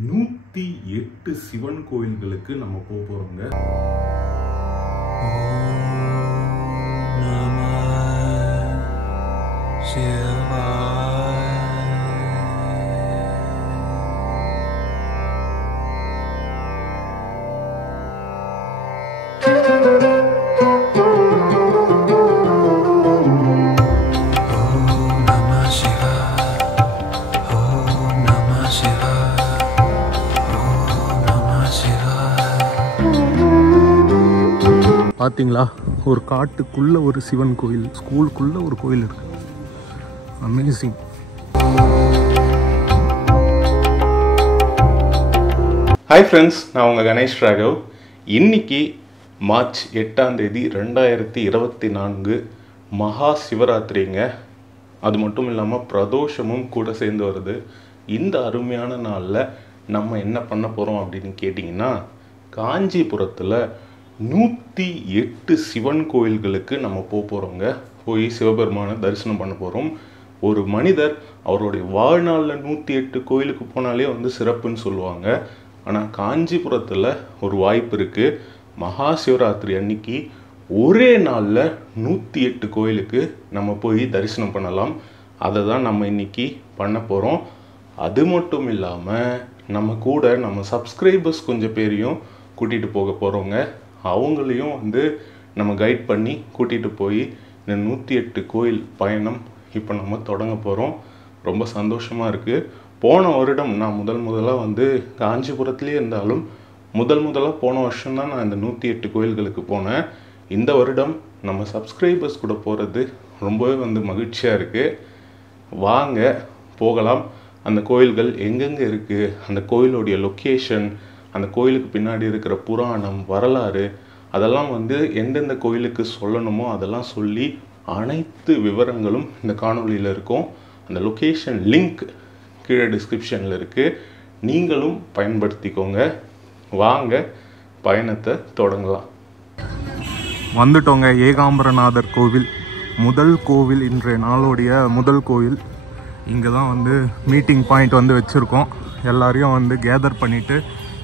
108 சிவன் கோயில்களுக்கு நம்ம போறோங்க. பார்த்தீங்களா, ஒரு காட்டுக்குள்ள ஒரு சிவன் கோயில், ஸ்கூலுக்குள்ள ஒரு கோயில் இருக்கு. அமேசிங். ஹாய் ஃப்ரெண்ட்ஸ், நான் உங்கள் கணேஷ் ராகவ். இன்னைக்கு மார்ச் 8ஆம் தேதி 2024 மகா சிவராத்திரிங்க. அது மட்டும் இல்லாமல் பிரதோஷமும் கூட சேர்ந்து வருது. இந்த அருமையான நாளில் நம்ம என்ன பண்ண போகிறோம் அப்படின்னு கேட்டிங்கன்னா, காஞ்சிபுரத்தில் 108 சிவன் கோயில்களுக்கு நம்ம போகிறோங்க. போய் சிவபெருமானை தரிசனம் பண்ண போகிறோம். ஒரு மனிதர் அவருடைய வாழ்நாளில் 108 கோயிலுக்கு போனாலே சிறப்புன்னு சொல்லுவாங்க. ஆனால் காஞ்சிபுரத்தில் ஒரு வாய்ப்பு இருக்குது. மகா சிவராத்திரி அன்னைக்கு ஒரே நாளில் 108 கோயிலுக்கு நம்ம போய் தரிசனம் பண்ணலாம். அதை தான் நம்ம இன்னைக்கு பண்ண போகிறோம். அது மட்டும் இல்லாமல் நம்ம கூட நம்ம சப்ஸ்கிரைபர்ஸ் கொஞ்சம் பேரையும் கூட்டிகிட்டு போக போகிறோங்க. அவங்களையும் நம்ம கைட் பண்ணி கூட்டிகிட்டு போய் இந்த 108 கோயில் பயணம் இப்போ நம்ம தொடங்க போகிறோம். ரொம்ப சந்தோஷமாக இருக்குது. போன வருடம் நான் முதலாக காஞ்சிபுரத்துலேயே இருந்தாலும் முதலாக போன வருஷம்தான் நான் இந்த 108 கோயில்களுக்கு போனேன். இந்த வருடம் நம்ம சப்ஸ்கிரைபர்ஸ் கூட போகிறது ரொம்பவே மகிழ்ச்சியாக இருக்குது. வாங்க போகலாம். அந்த கோயில்கள் எங்கெங்கே இருக்குது, அந்த கோயிலுடைய லொக்கேஷன், அந்த கோயிலுக்கு பின்னாடி இருக்கிற புராணம், வரலாறு, அதெல்லாம் எந்தெந்த கோயிலுக்கு சொல்லணுமோ அதெல்லாம் சொல்லி அனைத்து விவரங்களும் இந்த காணொலியில் இருக்கும். அந்த லொக்கேஷன் லிங்க் கீழே டிஸ்கிரிப்ஷனில் இருக்குது. நீங்களும் பயன்படுத்திக்கோங்க. வாங்க பயணத்தை தொடங்கலாம். வந்துட்டோங்க. ஏகாம்பரநாதர் கோவில், முதல் கோவில், இன்றைய நாளுடைய முதல் கோவில். இங்கே தான் மீட்டிங் பாயிண்ட் வச்சுருக்கோம். எல்லாரையும் கேதர் பண்ணிவிட்டு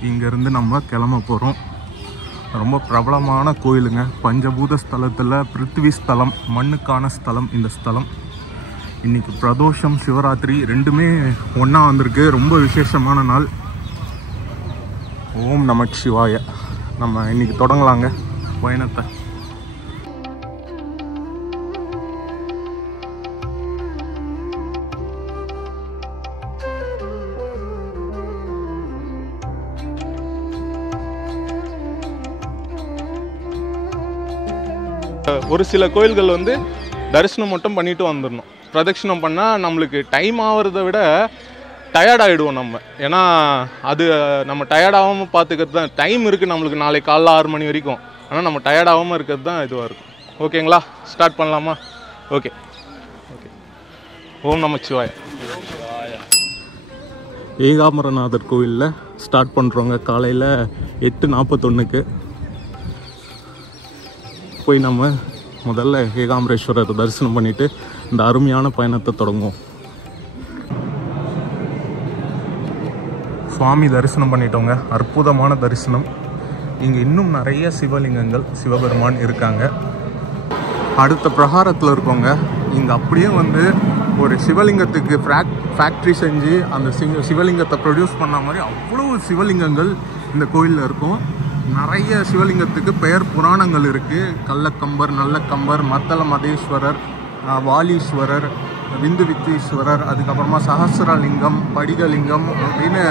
இங்கேருந்து நம்ம கிளம்ப போகிறோம். ரொம்ப பிரபலமான கோயிலுங்க. பஞ்சபூத ஸ்தலத்தில் பிருத்திவி ஸ்தலம், மண்ணுக்கான ஸ்தலம் இந்த ஸ்தலம். இன்றைக்கி பிரதோஷம், சிவராத்திரி ரெண்டுமே ஒன்றா வந்திருக்கு. ரொம்ப விசேஷமான நாள். ஓம் நமக் சிவாய. நம்ம இன்றைக்கி தொடங்கலாங்க பயணத்தை. ஒரு சில கோயில்கள் தரிசனம் மட்டும் பண்ணிட்டு வந்துடணும். பிரதட்சணம் பண்ணால் நம்மளுக்கு டைம் ஆகிறத விட டயர்டாகிடுவோம் நம்ம. ஏன்னா அது நம்ம டயர்டாகாமல் பார்த்துக்கிறது தான். டைம் இருக்குது நம்மளுக்கு, நாளைக்கு காலைல 6 மணி வரைக்கும். ஆனால் நம்ம டயர்டாகாமல் இருக்கிறது தான் இதுவாக இருக்கும். ஓகேங்களா, ஸ்டார்ட் பண்ணலாமா? ஓகே. ஓம் நமச்சிவாய. ஏகாம்பரநாதர் கோவிலில் ஸ்டார்ட் பண்ணுறோங்க. காலையில் 8:41 போய் நம்ம முதல்ல ஏகாம்பரேஸ்வரர் தரிசனம் பண்ணிவிட்டு இந்த அருமையான பயணத்தை தொடங்குவோம். சுவாமி தரிசனம் பண்ணிட்டோங்க. அற்புதமான தரிசனம். இங்கே இன்னும் நிறைய சிவலிங்கங்கள், சிவபெருமான் இருக்காங்க. அடுத்த பிரகாரத்தில் இருக்கோங்க. இங்கே அப்படியே ஒரு சிவலிங்கத்துக்கு ஃபேக்ட்ரி செஞ்சு அந்த சிவலிங்கத்தை ப்ரொடியூஸ் பண்ண மாதிரி அவ்வளோ சிவலிங்கங்கள் இந்த கோயிலில் இருக்கும். நிறைய சிவலிங்கத்துக்கு பெயர் புராணங்கள் இருக்குது. கள்ளக்கம்பர், நல்லக்கம்பர், மத்தள மதேஸ்வரர், வாலீஸ்வரர், விந்து வித்தீஸ்வரர், அதுக்கப்புறமா சஹசிரலிங்கம், படிகலிங்கம் அப்படின்னு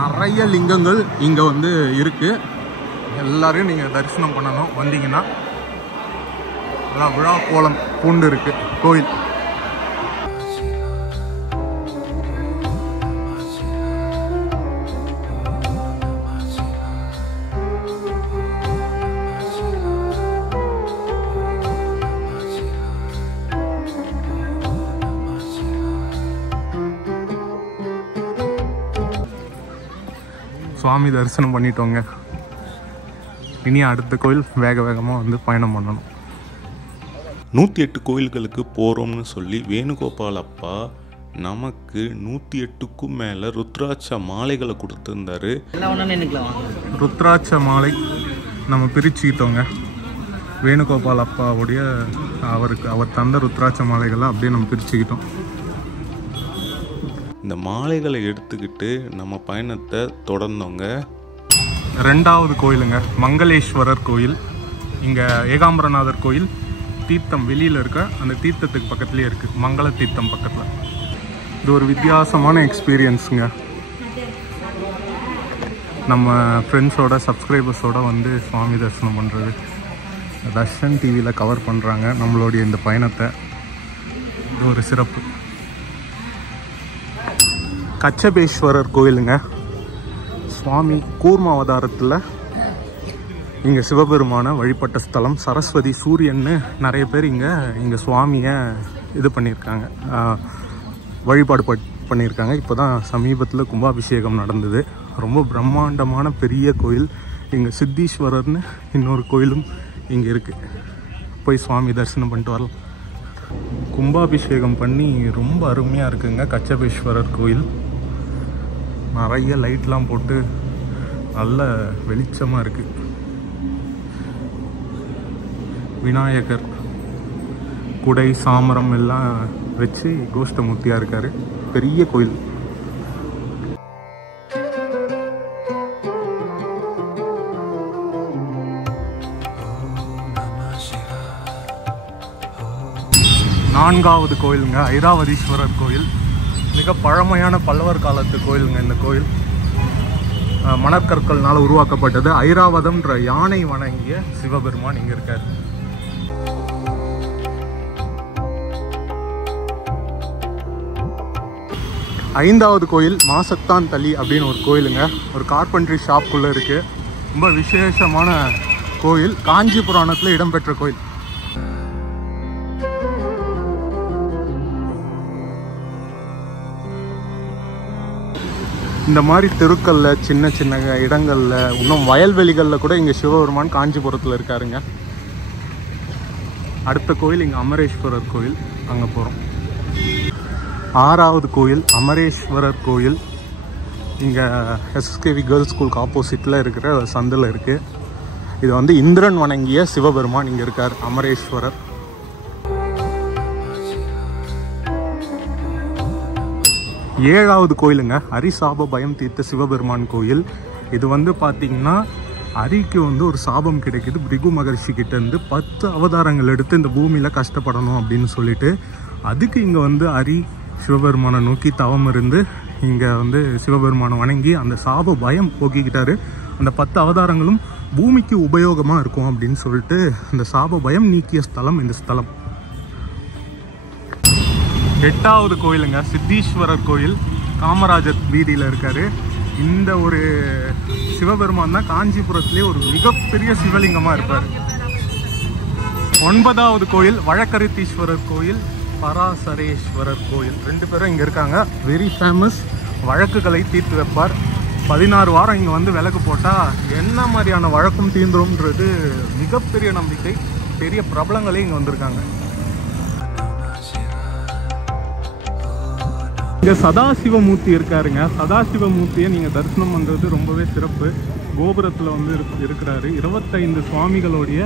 நிறைய லிங்கங்கள் இங்கே இருக்குது. எல்லாரையும் நீங்கள் தரிசனம் பண்ணணும். வந்தீங்கன்னா நல்லா விழா கோலம் பூண்டு இருக்குது கோயில். சுவாமி தரிசனம் பண்ணிட்டோங்க. இனி அடுத்த கோயில் வேகமாக பயணம் பண்ணணும். 108 கோயில்களுக்கு போகிறோம்னு சொல்லி வேணுகோபால் அப்பா நமக்கு 108க்கும் மேலே ருத்ராட்ச மாலைகளை கொடுத்துருந்தாரு. ருத்ராட்ச மாலை நம்ம பிரிச்சுக்கிட்டோங்க. வேணுகோபால் அப்பாவுடைய அவர் தந்த ருத்ராட்ச மாலைகளை அப்படியே நம்ம பிரிச்சுக்கிட்டோம். இந்த மாலைகளை எடுத்துக்கிட்டு நம்ம பயணத்தை தொடர்ந்தோங்க. 2வது கோயிலுங்க மங்களேஸ்வரர் கோயில். இங்கே ஏகாம்பரநாதர் கோயில் தீர்த்தம் வெளியில் இருக்க அந்த தீர்த்தத்துக்கு பக்கத்துலேயே இருக்குது, மங்கள தீர்த்தம் பக்கத்தில். இது ஒரு வித்தியாசமான எக்ஸ்பீரியன்ஸுங்க. நம்ம ஃப்ரெண்ட்ஸோட சப்ஸ்கிரைபர்ஸோடு வந்து சுவாமி தரிசனம் பண்ணுறது தர்ஷன் டிவியில் கவர் பண்ணுறாங்க நம்மளுடைய இந்த பயணத்தை. இது ஒரு சிறப்பு. கச்சபேஸ்வரர் கோயிலுங்க. சுவாமி கூர்ம அவதாரத்தில் இங்கே சிவபெருமான வழிபட்ட ஸ்தலம். சரஸ்வதி சூரியன்னு நிறைய பேர் இங்கே சுவாமியை இது பண்ணியிருக்காங்க, வழிபாடு பண்ணியிருக்காங்க. இப்போ தான் சமீபத்தில் கும்பாபிஷேகம் நடந்தது. ரொம்ப பிரம்மாண்டமான பெரிய கோயில். இங்கே சித்தீஸ்வரர்னு இன்னொரு கோயிலும் இங்கே இருக்குது. போய் சுவாமி தரிசனம் பண்ணிட்டு வரலாம். கும்பாபிஷேகம் பண்ணி ரொம்ப அருமையாக இருக்குங்க கச்சபேஸ்வரர் கோயில். நிறைய லைட்லாம் போட்டு நல்ல வெளிச்சமாக இருக்குது. விநாயகர் குடை சாமரம் எல்லாம் வச்சு கோஷ்டமூர்த்தியாக இருக்கார். பெரிய கோயில். நான்காவது கோயிலுங்க ஐராவதீஸ்வரர் கோயில். மிக பழமையான பல்லவர் காலத்து கோயிலுங்க. இந்த கோயில் மணற்கற்கள்னால உருவாக்கப்பட்டது. ஐராவதம்ன்ற யானை வணங்கிய சிவபெருமான் இங்கே இருக்கார். 5வது கோயில் மாசத்தான் தளி அப்படின்னு ஒரு கோயிலுங்க. ஒரு கார்பென்ட்ரி ஷாப்புக்குள்ளே இருக்குது. ரொம்ப விசேஷமான கோயில். காஞ்சி புராணத்தில் இடம்பெற்ற கோயில். இந்த மாதிரி தெருக்களில் சின்ன சின்ன இடங்களில் இன்னும் வயல்வெளிகளில் கூட இங்கே சிவபெருமான் காஞ்சிபுரத்தில் இருக்காருங்க. அடுத்த கோயில் இங்கே அமரேஸ்வரர் கோயில், அங்கே போகிறோம். 6வது கோயில் அமரேஸ்வரர் கோயில். இங்கே எஸ்எஸ்கேவி கேர்ள்ஸ் ஸ்கூலுக்கு ஆப்போசிட்டில் இருக்கிற சந்தில் இருக்குது. இது வந்து இந்திரன் வணங்கிய சிவபெருமான் இங்கே இருக்கார், அமரேஸ்வரர். 7வது கோயிலுங்க ஹரிசாப பயம் தீர்த்த சிவபெருமான் கோயில். இது வந்து பார்த்திங்கன்னா ஹரிக்கு வந்து ஒரு சாபம் கிடைக்குது பிரிகு மகர்ஷி கிட்டேருந்து. 10 அவதாரங்கள் எடுத்து இந்த பூமியில் கஷ்டப்படணும் அப்படின்னு சொல்லிட்டு, அதுக்கு இங்கே வந்து ஹரி சிவபெருமானை நோக்கி தவம் இருந்து இங்கே வந்து சிவபெருமானை வணங்கி அந்த சாப பயம் போக்கிக்கிட்டாரு. அந்த 10 அவதாரங்களும் பூமிக்கு உபயோகமாக இருக்கும் அப்படின்னு சொல்லிட்டு அந்த சாப பயம் நீக்கிய ஸ்தலம் இந்த ஸ்தலம். 8வது கோயிலுங்க சித்தீஸ்வரர் கோயில். காமராஜர் வீதியில் இருக்காரு. இந்த ஒரு சிவபெருமான் தான் காஞ்சிபுரத்திலே ஒரு மிகப்பெரிய சிவலிங்கமாக இருப்பார். 9வது கோயில் வழக்கரித்தீஸ்வரர் கோயில், பராசரேஸ்வரர் கோயில். 2 பேரும் இங்கே இருக்காங்க. Very famous. வழக்குகளை தீர்த்து வைப்பார். 16 வாரம் இங்கே வந்து விளக்கு போட்டால் என்ன மாதிரியான வழக்கும் தீர்ந்துரும்ன்றது மிகப்பெரிய நம்பிக்கை. பெரிய பிரபலங்களே இங்கே வந்திருக்காங்க. இங்கே சதாசிவமூர்த்தி இருக்காருங்க. சதாசிவமூர்த்தியை நீங்கள் தரிசனம் பண்ணுறது ரொம்பவே சிறப்பு. கோபுரத்தில் வந்து இருக்கிறாரு. 25 சுவாமிகளுடைய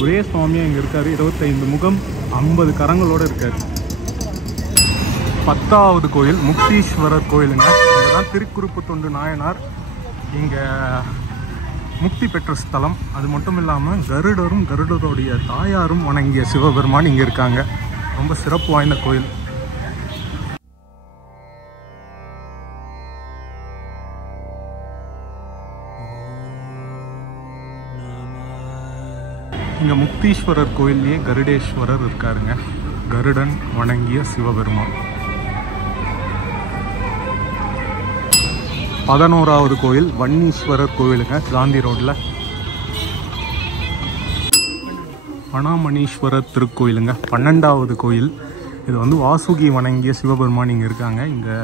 ஒரே சுவாமியாக இங்கே இருக்கார். 25 முகம் 50 கரங்களோடு இருக்கார். 10வது கோயில் முக்தீஸ்வரர் கோயிலுங்க. இங்கே தான் திருக்குறுப்பு தொண்டு நாயனார் இங்கே முக்தி பெற்ற ஸ்தலம். அது மட்டும் இல்லாமல் கருடரும் கருடருடைய தாயாரும் வணங்கிய சிவபெருமான் இங்கே இருக்காங்க. ரொம்ப சிறப்பு வாய்ந்த கோயில். இங்கே முக்தீஸ்வரர் கோயிலே கருடேஸ்வரர் இருக்காருங்க. கருடன் வணங்கிய சிவபெருமான். 11வது கோயில் வன்னீஸ்வரர் கோயிலுங்க, காந்தி ரோட்டில். வனாமணீஸ்வரர் திருக்கோயிலுங்க. 12வது கோயில். இது வந்து வாசுகி வணங்கிய சிவபெருமான் இங்கே இருக்காங்க. இங்கே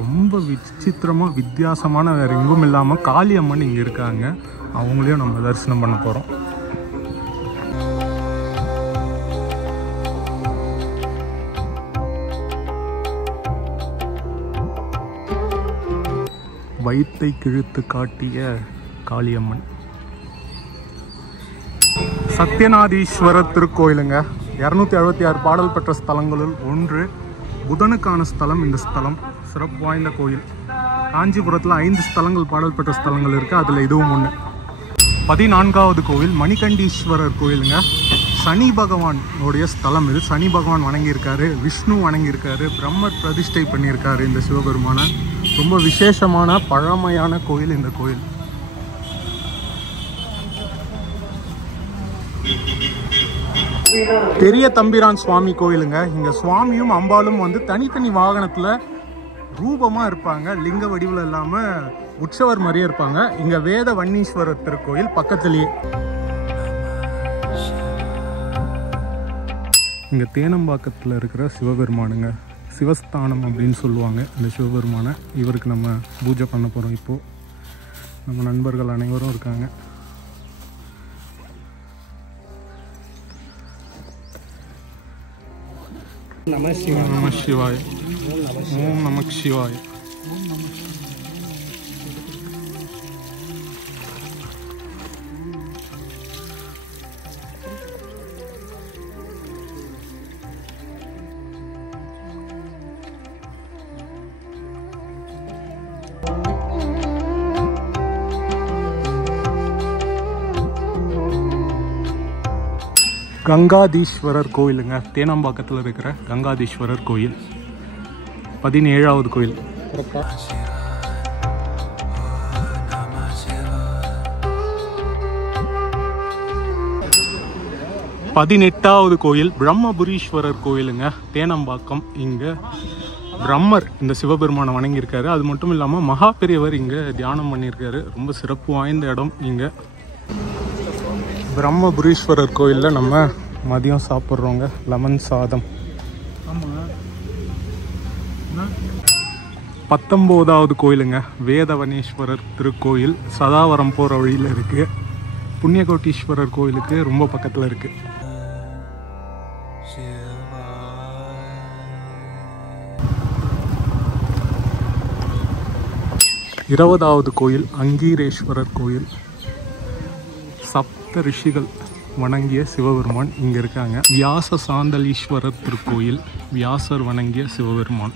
ரொம்ப விசித்திரமாக வித்தியாசமான வேறு எங்கும் இல்லாமல் காளியம்மன் இங்கே இருக்காங்க. அவங்களையும் நம்ம தரிசனம் பண்ண போகிறோம். வயிற்றை கிழித்து காட்டிய காளியம்மன். சத்யநாதீஸ்வரர் திருக்கோயிலுங்க. 276 பாடல் பெற்ற ஸ்தலங்களுள் ஒன்று. புதனுக்கான ஸ்தலம் இந்த ஸ்தலம். சிறப்பு வாய்ந்த கோயில். காஞ்சிபுரத்தில் 5 ஸ்தலங்கள் பாடல் பெற்ற ஸ்தலங்கள் இருக்குது, அதில் இதுவும் ஒன்று. 14வது கோவில் மணிகண்டீஸ்வரர் கோயிலுங்க. சனி பகவானுடைய ஸ்தலம் இது. சனி பகவான் வணங்கியிருக்காரு, விஷ்ணு வணங்கியிருக்காரு, பிரம்மர் பிரதிஷ்டை பண்ணியிருக்காரு இந்த சிவபெருமான. ரொம்ப விசேஷமான பழமையான கோயில் இந்த கோயில். பெரிய தம்பிரான் சுவாமி கோயிலுங்க. இங்க சுவாமியும் அம்பாலும் வந்து தனித்தனி வாகனத்துல ரூபமா இருப்பாங்க, லிங்க வடிவில் இல்லாம உற்சவர் மாதிரியே இருப்பாங்க. இங்க வேத வன்னீஸ்வரர் திருக்கோயில் பக்கத்திலேயே. இங்க தேனம்பாக்கத்தில் இருக்கிற சிவபெருமானுங்க, சிவஸ்தானம் அப்படின்னு சொல்லுவாங்க இந்த சிவபெருமானை. இவருக்கு நம்ம பூஜை பண்ண போகிறோம். இப்போது நம்ம நண்பர்கள் அனைவரும் இருக்காங்க. நம சிவாய. ஓம் நம சிவாய. கங்காதீஸ்வரர் கோயிலுங்க. தேனாம்பாக்கத்தில் இருக்கிற கங்காதீஸ்வரர் கோயில் 17வது கோயில். 18வது கோயில் பிரம்மபுரீஸ்வரர் கோயிலுங்க. தேனம்பாக்கம். இங்கே பிரம்மர் இந்த சிவபெருமானை வணங்கியிருக்காரு. அது மட்டும் இல்லாமல் மகா பெரியவர் இங்கே தியானம் பண்ணியிருக்காரு. ரொம்ப சிறப்பு வாய்ந்த இடம் இங்கே. பிரம்மபுரீஸ்வரர் கோயிலில் நம்ம மதியம் சாப்பிட்றோங்க லெமன் சாதம். 19வது கோயிலுங்க வேதவனீஸ்வரர் திருக்கோயில். சதாவரம் போகிற வழியில் இருக்குது. புண்ணியகோட்டீஸ்வரர் கோயிலுக்கு ரொம்ப பக்கத்தில் இருக்குது. 20வது கோயில் அங்கீரேஸ்வரர் கோயில். சப்த ரிஷிகள் வணங்கிய சிவபெருமான் இங்கே இருக்காங்க. வியாச சாந்தலீஸ்வரர் திருக்கோயில். வியாசர் வணங்கிய சிவபெருமான்.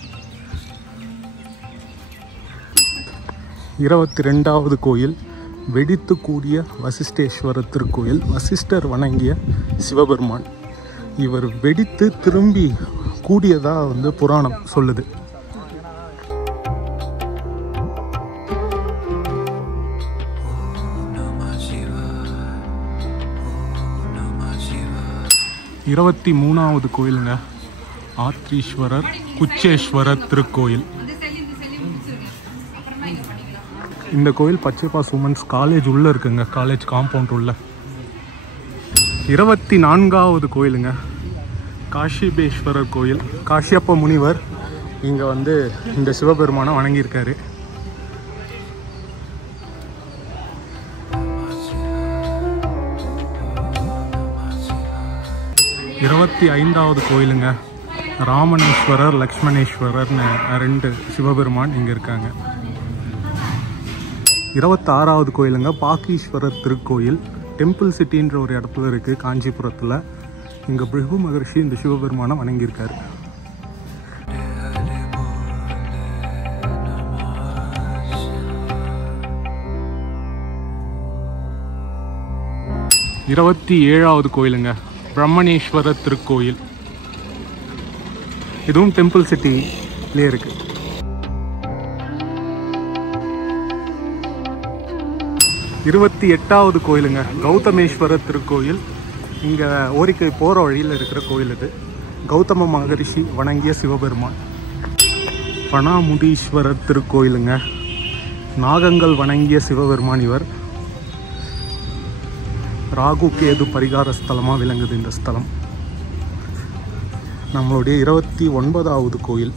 22வது கோயில் வெடித்து கூடிய வசிஷ்டேஸ்வரர் திருக்கோயில். வசிஷ்டர் வணங்கிய சிவபெருமான். இவர் வெடித்து திரும்பி கூடியதாக வந்து புராணம் சொல்லுது. 23வது கோயிலுங்க ஆத்ரீஸ்வரர் குச்சேஸ்வரர் திருக்கோயில். இந்த கோயில் பச்சைப்பாஸ் உமன்ஸ் காலேஜ் உள்ளே இருக்குங்க, காலேஜ் காம்பவுண்ட் உள்ள. 24வது கோயிலுங்க காஷிபேஸ்வரர் கோயில். காஷ்யப்ப முனிவர் இங்கே வந்து இந்த சிவபெருமானை வணங்கியிருக்காரு. 25வது கோயிலுங்க ராமணேஸ்வரர் லக்ஷ்மணேஸ்வரர்னு 2 சிவபெருமான் இங்கே இருக்காங்க. 26வது கோயிலுங்க பாக்கீஸ்வரர் திருக்கோயில். டெம்பிள் சிட்டின்ற ஒரு இடத்துல இருக்குது காஞ்சிபுரத்தில். இங்கே பிருகு மகர்ஷி இந்த சிவபெருமானை வணங்கியிருக்காரு. 27வது கோயிலுங்க பிரம்மணேஸ்வரர் திருக்கோயில். இதுவும் டெம்பிள் சிட்டிலே இருக்கு. 28வது கோயிலுங்க கௌதமேஸ்வரர் திருக்கோயில். இங்கே ஓரிக்கை போகிற வழியில் இருக்கிற கோயில் இது. கௌதம மகரிஷி வணங்கிய சிவபெருமான். பணாமுடீஸ்வரர் திருக்கோயிலுங்க. நாகங்கள் வணங்கிய சிவபெருமான் இவர். ராகு கேது பரிகார ஸ்தலமாக விளங்குது இந்த ஸ்தலம். நம்மளுடைய 29வது கோயில்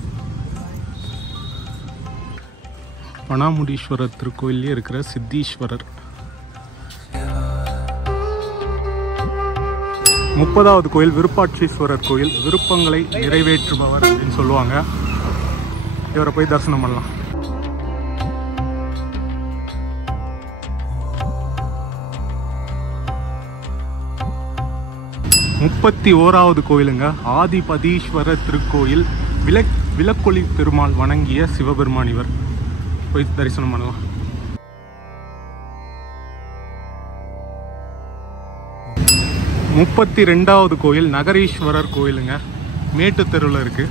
பணாமுடீஸ்வரர் திருக்கோயிலே இருக்கிற சித்தீஸ்வரர். 30வது கோயில் விருப்பாட்சீஸ்வரர் கோயில். விருப்பங்களை நிறைவேற்றுபவர் அப்படின்னு சொல்லுவாங்க. இவரை போய் தரிசனம் பண்ணலாம். 31வது கோயிலுங்க, ஆதிபதீஸ்வரர் திருக்கோயில். விளக்கொளி பெருமாள் வணங்கிய சிவபெருமான் இவர். போய் தரிசனம் பண்ணலாம். 32வது கோயில் நகரீஸ்வரர் கோயிலுங்க, மேட்டு தெருவில் இருக்கு.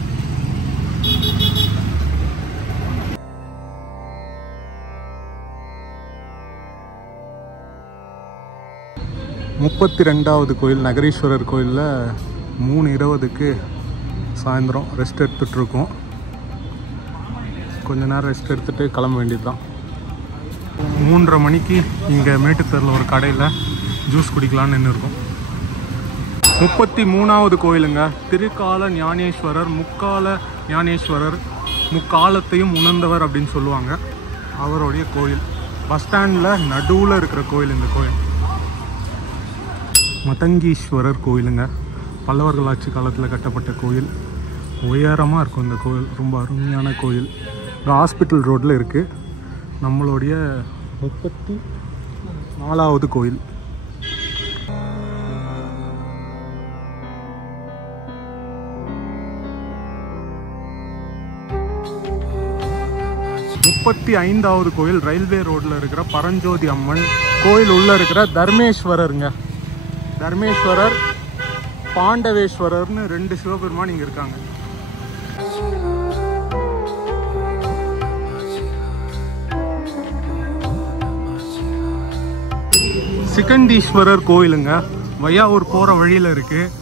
32வது கோயில் நகரீஸ்வரர் கோயிலில் 3:20க்கு சாயந்தரம் ரெஸ்ட் எடுத்துகிட்ருக்கோம். கொஞ்ச நேரம் ரெஸ்ட் எடுத்துகிட்டு கிளம்ப வேண்டியது தான். 3:30 மணிக்கு இங்கே மேட்டுத்தெருவில் ஒரு கடையில் ஜூஸ் குடிக்கலான்னு நின்று இருக்கோம். 33வது கோயிலுங்க, திருக்கால ஞானேஸ்வரர். முக்கால ஞானேஸ்வரர், முக்காலத்தையும் உணர்ந்தவர் அப்படின்னு சொல்லுவாங்க. அவருடைய கோயில் பஸ் ஸ்டாண்டில் நடுவில் இருக்கிற கோயில் இந்த கோயில். மதங்கீஸ்வரர் கோயிலுங்க, பல்லவர்கள் ஆட்சி காலத்தில் கட்டப்பட்ட கோயில். உயரமாக இருக்கும் இந்த கோயில், ரொம்ப அருமையான கோயில். ஹாஸ்பிட்டல் ரோட்டில் இருக்குது. நம்மளுடைய 34வது கோயில். முப்பத்தி 35வது கோயில் ரயில்வே ரோட்டில் இருக்கிற பரஞ்சோதி அம்மன் கோயில். உள்ளே இருக்கிற தர்மேஸ்வரருங்க, தர்மேஸ்வரர் பாண்டவேஸ்வரர்னு 2 சிவபெருமான் இங்கே இருக்காங்க. சிக்கண்டீஸ்வரர் கோயிலுங்க, வையாவூர் போகிற வழியில் இருக்குது.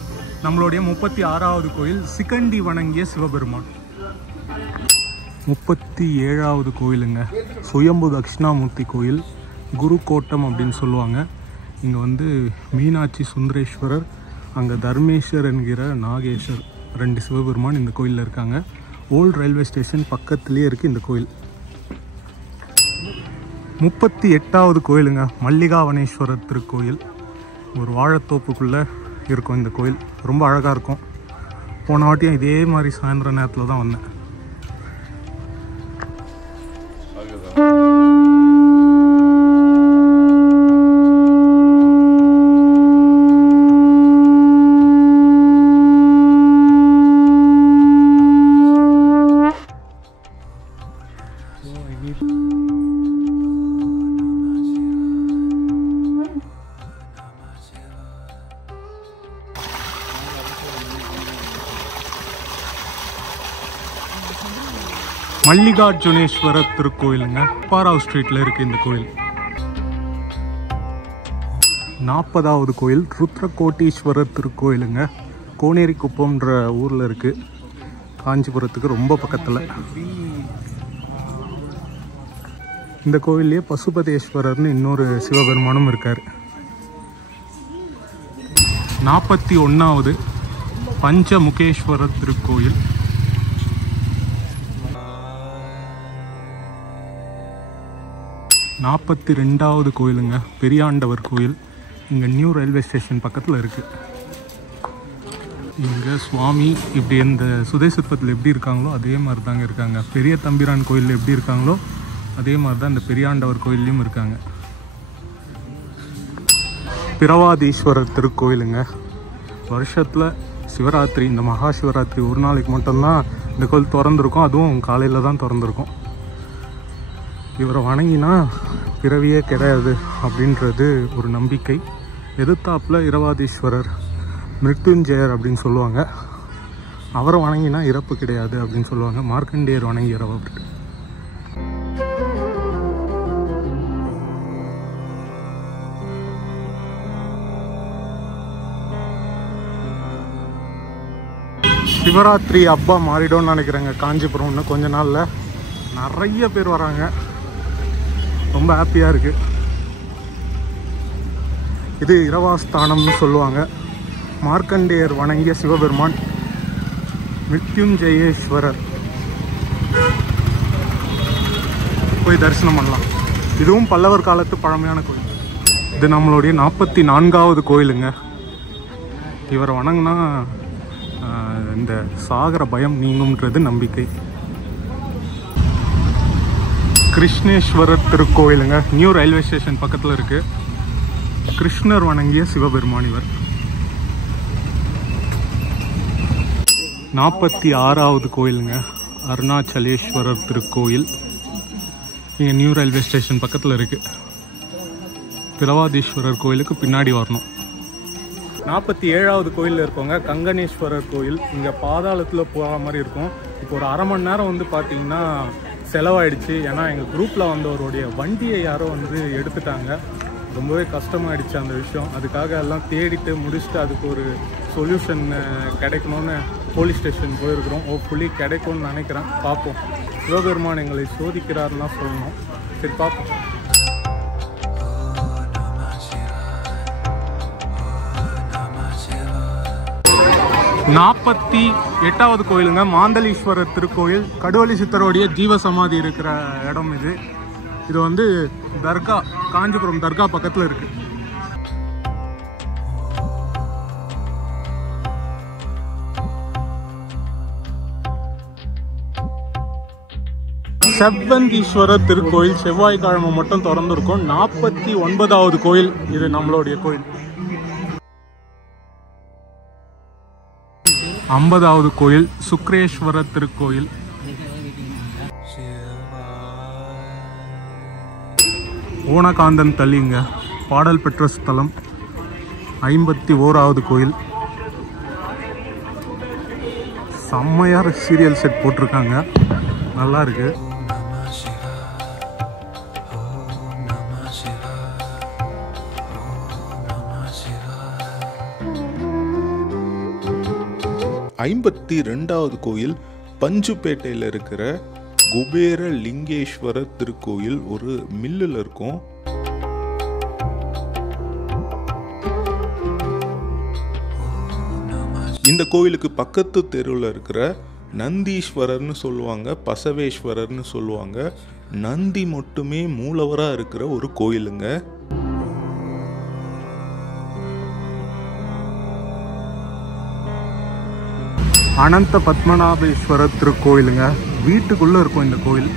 நம்மளுடைய 36வது கோயில் சிக்கண்டி வணங்கிய சிவபெருமான். 37வது கோயிலுங்க, சுயம்பு தட்சிணாமூர்த்தி கோயில், குரு கோட்டம் அப்படின்னு சொல்லுவாங்க. இங்கே வந்து மீனாட்சி சுந்தரேஸ்வரர், அங்கே தர்மேஸ்வர் என்கிற நாகேஸ்வர் 2 சிவபெருமான் இந்த கோயிலில் இருக்காங்க. ஓல்டு ரயில்வே ஸ்டேஷன் பக்கத்துலேயே இருக்குது இந்த கோயில். 38வது கோயிலுங்க, மல்லிகாவனேஸ்வரர் திருக்கோயில். ஒரு வாழைத்தோப்புக்குள்ளே இருக்கும் இந்த கோயில். ரொம்ப அழகாக இருக்கும். போன வாட்டியும் இதே மாதிரி சாயந்தர நேரத்தில் தான் வந்தேன். மல்லிகார்ஜுனேஸ்வரர் திருக்கோயிலுங்க, பாராவ் ஸ்ட்ரீட்டில் இருக்குது இந்த கோயில். 40வது கோயில் ருத்ரகோட்டீஸ்வரர் திருக்கோயிலுங்க, கோனேரி குப்பம்ன்ற ஊரில் இருக்குது. காஞ்சிபுரத்துக்கு ரொம்ப பக்கத்தில். இந்த கோயிலே பசுபதேஸ்வரர்னு இன்னொரு சிவபெருமானும் இருக்கார். 41வது பஞ்சமுகேஸ்வரர் திருக்கோயில். 42வது கோயிலுங்க, பெரியாண்டவர் கோயில். இங்கே நியூ ரயில்வே ஸ்டேஷன் பக்கத்தில் இருக்குது. இங்கே சுவாமி இப்படி இந்த சுதேசத்தில் எப்படி இருக்காங்களோ அதே மாதிரி தாங்க இருக்காங்க. பெரிய தம்பிரான் கோயிலில் எப்படி இருக்காங்களோ அதே மாதிரி தான் இந்த பெரியாண்டவர் கோயில்லையும் இருக்காங்க. பிரவாதீஸ்வரர் திருக்கோயிலுங்க, வருஷத்தில் சிவராத்திரி, இந்த மகா சிவராத்திரி ஒரு நாளைக்கு மட்டும்தான் இந்த கோயில் திறந்துருக்கும். அதுவும் காலையில் தான் திறந்துருக்கும். இவரை வணங்கினா பிறவியே கிடையாது அப்படின்றது ஒரு நம்பிக்கை. எதிர்த்தாப்பில் இரவாதீஸ்வரர், மிருத்யுஞ்சயர் அப்படின்னு சொல்லுவாங்க. அவரை வணங்கினா இறப்பு கிடையாது அப்படின்னு சொல்லுவாங்க. மார்க்கண்டேயர் வணங்கியவர். சிவராத்திரி அப்பா மாறிடும்னு நினைக்கிறேங்க காஞ்சிபுரம். இன்னும் கொஞ்ச நாளில் நிறைய பேர் வராங்க. ரொம்ப ஹாப்பியாக இருக்குது. இது இரவாஸ்தானம்னு சொல்லுவாங்க. மார்க்கண்டேயர் வணங்கிய சிவபெருமான் மிருத்யுஞ்சயேஸ்வரர். போய் தரிசனம் பண்ணலாம். இதுவும் பல்லவர் காலத்து பழமையான கோயில். இது நம்மளுடைய 44வது கோயிலுங்க. இவரை வணங்கினா இந்த சாகர பயம் நீங்கும்ன்றது நம்பிக்கை. கிருஷ்ணேஸ்வரர் திருக்கோயிலுங்க, நியூ ரயில்வே ஸ்டேஷன் பக்கத்தில் இருக்குது. கிருஷ்ணர் வணங்கிய சிவபெருமான் இவர். 46வது கோயிலுங்க, அருணாச்சலேஸ்வரர் திருக்கோயில். இங்கே நியூ ரயில்வே ஸ்டேஷன் பக்கத்தில் இருக்குது. பிரவாதீஸ்வரர் கோயிலுக்கு பின்னாடி வரணும். 47வது கோயிலில் இருக்கவங்க கங்கணேஸ்வரர் கோயில். இங்கே பாதாளத்தில் போகிற மாதிரி இருக்கும். இப்போ ஒரு அரை மணி நேரம் வந்து பார்த்திங்கன்னா செலவாயிடுச்சு. ஏன்னா எங்கள் குரூப்பில் வந்தவருடைய வண்டியை யாரோ வந்து எடுத்துட்டாங்க. ரொம்பவே கஷ்டமாயிடுச்சு அந்த விஷயம். அதுக்காக எல்லாம் தேடிட்டு முடிச்சுட்டு அதுக்கு ஒரு சொல்யூஷன் கிடைக்கணும்னு போலீஸ் ஸ்டேஷன் போயிருக்கிறோம். ஹோப்ஃபுல்லி கிடைக்கும்னு நினைக்கிறேன். பார்ப்போம். சிவபெருமான் எங்களை சோதிக்கிறாருன்னா சொல்லணும். சரி பார்ப்போம். 48வது கோயிலுங்க, மாந்தலீஸ்வரர் திருக்கோயில். கடுவலி சித்தரோடைய ஜீவ சமாதி இருக்கிற இடம் இது. இது வந்து தர்கா, காஞ்சிபுரம் தர்கா பக்கத்தில் இருக்கு. செவ்வந்தீஸ்வரர் திருக்கோயில் செவ்வாய்க்கிழமை மட்டும் திறந்துருக்கும். 49வது கோயில் இது நம்மளுடைய கோயில். 50வது கோயில் சுக்ரேஸ்வரர் திருக்கோயில். ஓணகாந்தன் தள்ளிங்க பாடல் பெற்ற ஸ்தலம். 51வது கோயில். செம்மையாக சீரியல் செட் போட்டிருக்காங்க, நல்லா இருக்கு. ஐம்பத்தி 2வது கோயில் பஞ்சுப்பேட்டையில் இருக்கிற குபேர லிங்கேஸ்வரர் திருக்கோயில். ஒரு மில்லில் இருக்கும். இந்த கோயிலுக்கு பக்கத்து தெருவில் இருக்கிற நந்தீஸ்வரர்னு சொல்லுவாங்க, பசவேஸ்வரர்னு சொல்லுவாங்க. நந்தி மட்டுமே மூலவராக இருக்கிற ஒரு கோயிலுங்க. அனந்த பத்மநாபேஸ்வரர் திருக்கோயிலுங்க. வீட்டுக்குள்ள இருக்கும் இந்த கோயில்.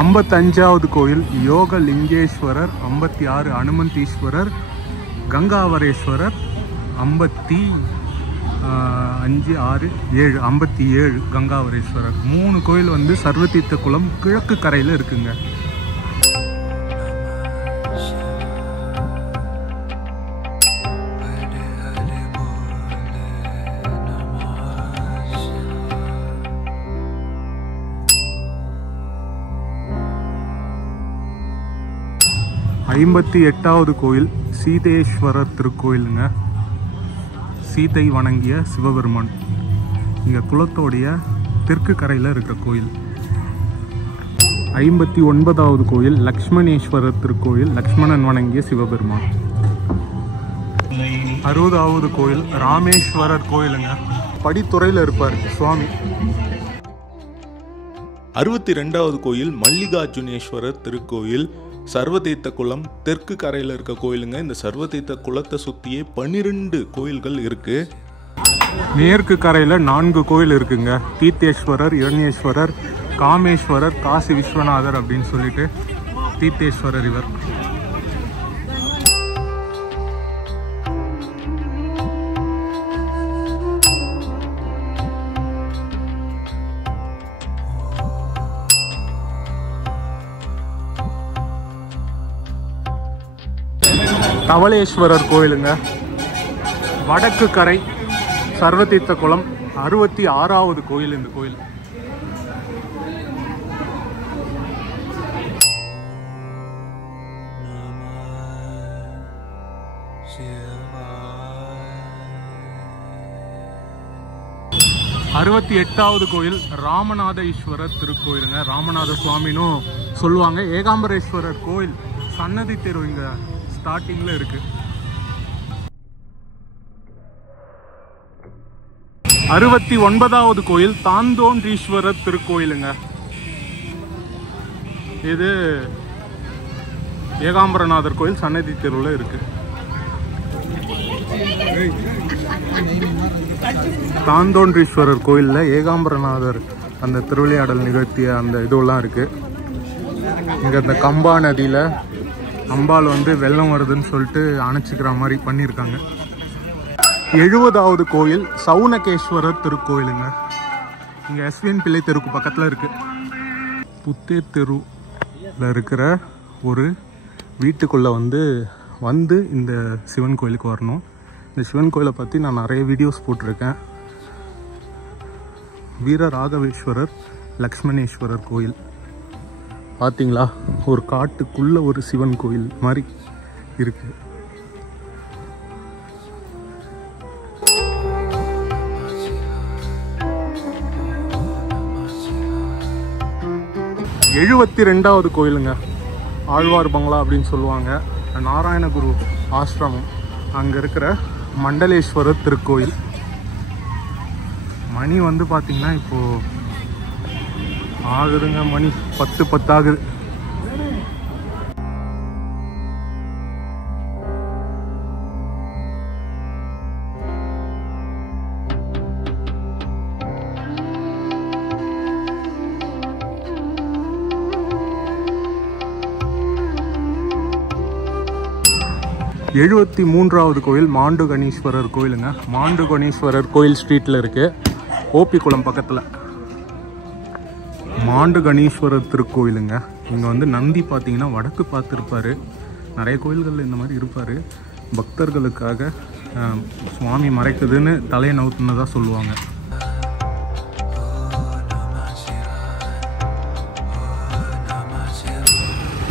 ஐம்பத்தஞ்சாவது கோயில் யோக லிங்கேஸ்வரர். 56 அனுமந்தீஸ்வரர், கங்காவரேஸ்வரர். 55, 6, 7 57 கங்காவரேஸ்வரர். 3 கோயில் வந்து சர்வதீர்த்த குளம் கிழக்கு கரையில் இருக்குங்க. ஐம்பத்தி 8வது கோயில் சீதேஸ்வரர் திருக்கோயிலுங்க. சீதை வணங்கிய சிவபெருமான். இங்கே குளத்தோடைய தெற்கு கரையில் இருக்கிற கோயில். 59வது கோயில் லக்ஷ்மணேஸ்வரர் திருக்கோயில். லக்ஷ்மணன் வணங்கிய சிவபெருமான். 60வது கோயில் ராமேஸ்வரர் கோயிலுங்க. படித்துறையில் இருப்பார் சுவாமி. 62வது கோயில் மல்லிகார்ஜுனேஸ்வரர் திருக்கோயில். சர்வதீர்த்த குளம் தெற்கு கரையில் இருக்க கோயிலுங்க. இந்த சர்வதீர்த்த குளத்தை சுற்றியே 12 கோயில்கள் இருக்கு. மேற்கு கரையில் 4 கோயில் இருக்குங்க. தீர்த்தேஸ்வரர், இரண்யேஸ்வரர், காமேஸ்வரர், காசி விஸ்வநாதர் அப்படின்னு சொல்லிட்டு தீர்த்தேஸ்வரர் இவர். தவளேஸ்வரர் கோயிலுங்க. வடக்கு கரை சர்வதீர்த்த குளம். 66வது கோயில் இந்த கோயில். அறுபத்தி 8வது கோயில் ராமநாத ஈஸ்வரர் திருக்கோயிலுங்க. ராமநாத சுவாமின்னு சொல்லுவாங்க. ஏகாம்பரேஸ்வரர் கோயில் சன்னதி தெரு இங்க ஸ்டார்டிங்ல இருக்கு. 69வது கோயில் தாந்தோன்றீஸ்வரர் திருக்கோயிலுங்க. இது ஏகாம்பரநாதர் கோயில் சன்னதி தெருவில் இருக்கு. தாந்தோன்றீஸ்வரர் கோயிலில் ஏகாம்பரநாதர் அந்த திருவிளையாடல் நிகழ்த்திய அந்த இதுவெல்லாம் இருக்கு. இங்கே இந்த கம்பா நதியில் அம்பாள் வந்து வெள்ளம் வருதுன்னு சொல்லிட்டு அணைச்சிக்கிற மாதிரி பண்ணியிருக்காங்க. 70வது கோயில் சவுனகேஸ்வரர் திருக்கோயிலுங்க. இங்கே எஸ்விஎன் பிள்ளை தெருக்கு பக்கத்தில் இருக்குது. புத்தேர் தெருவில் இருக்கிற ஒரு வீட்டுக்குள்ளே வந்து இந்த சிவன் கோயிலுக்கு வரணும். இந்த சிவன் கோயிலை பற்றி நான் நிறைய வீடியோஸ் போட்டிருக்கேன். வீர ராகவேஸ்வரர் லக்ஷ்மணேஸ்வரர் கோயில் பார்த்தீங்களா, ஒரு காட்டுக்குள்ள ஒரு சிவன் கோயில் மாதிரி இருக்கு. எழுபத்தி 2வது கோயிலுங்க, ஆழ்வார் பங்களா அப்படின்னு சொல்லுவாங்க. நாராயணகுரு ஆசிரமம் அங்கே இருக்கிற மண்டலேஸ்வரர் திருக்கோயில். மணி பார்த்தீங்கன்னா இப்போது ஆகுதுங்க, மணி 10:10 ஆகுது. எழுபத்தி 3வது கோயில் மாண்டுகணீஸ்வரர் கோயிலுங்க. மாண்டுகணீஸ்வரர் கோயில் ஸ்ட்ரீட்டில் இருக்குது, ஓபிக்குளம் பக்கத்தில். மாண்டுகணீஸ்வரர் திருக்கோயிலுங்க. இங்கே நந்தி பார்த்தீங்கன்னா வடக்கு பார்த்துருப்பார். நிறைய கோயில்களில் இந்த மாதிரி இருப்பார். பக்தர்களுக்காக சுவாமி மறைக்குதுன்னு தலையை நவுத்துனதாக சொல்லுவாங்க.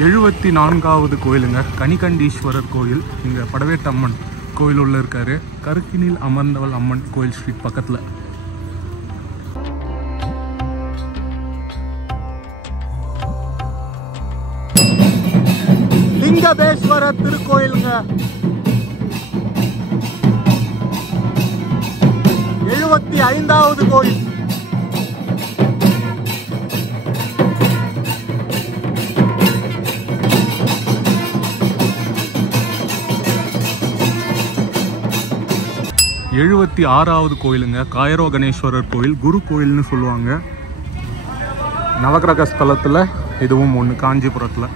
எழுபத்தி 4வது கோயிலுங்க கனிகண்டீஸ்வரர் கோயில். இங்கே படவேட்டம்மன் கோயில் உள்ள இருக்காரு. கருக்கினில் அமர்ந்தவள் அம்மன் கோயில் ஸ்ட்ரீட் பக்கத்தில். லிங்கபேஸ்வரர் திருக்கோயிலுங்க. 75வது கோயில். எழுபத்தி 6வது கோயிலுங்க காயரோ கணேஸ்வரர் கோயில், குரு கோயில்னு சொல்லுவாங்க. நவகிரக ஸ்தலத்தில் இதுவும் ஒன்று, காஞ்சிபுரத்தில்.